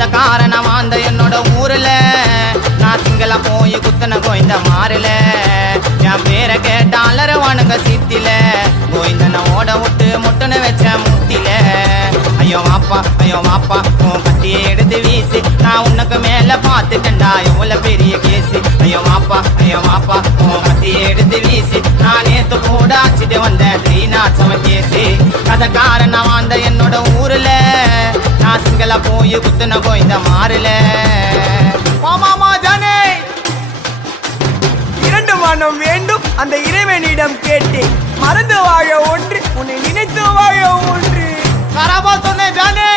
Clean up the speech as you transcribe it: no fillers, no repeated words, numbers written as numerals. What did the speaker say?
அத காரணம் அந்த என்னோட ஊர்ல நான் சிங்கள போய் குத்தன கோயந்த மாறல என் பேரை கேட்டாலர வணங்க சித்தில கோயந்தன ஓட விட்டு முட்டுன்னு வச்ச முத்தில ஐயோ வாப்பா உன் கட்டியை எடுத்து வீசு நான் உனக்கு மேல பார்த்துட்டேன்டா எவ்வளவு பெரிய கேசு ஐயோ வாப்பா உன் கட்டியை எடுத்து வீசு நான் நேத்து கூட ஆச்சிட்டு வந்தேன் ஸ்ரீநாசம கேசு அத காரணம் அந்த என்னோட ஊர்ல நான் சிங்கள போய் குத்துன கோயந்த மாறல மாமா ஜானே இரண்டு மனம் வேண்டும் அந்த இறைவனிடம் கேட்டேன் மறந்து வாழ ஒன்று உன்னை நினைத்து வாழ ஒன்று கராபா சொன்னேன் ஜானே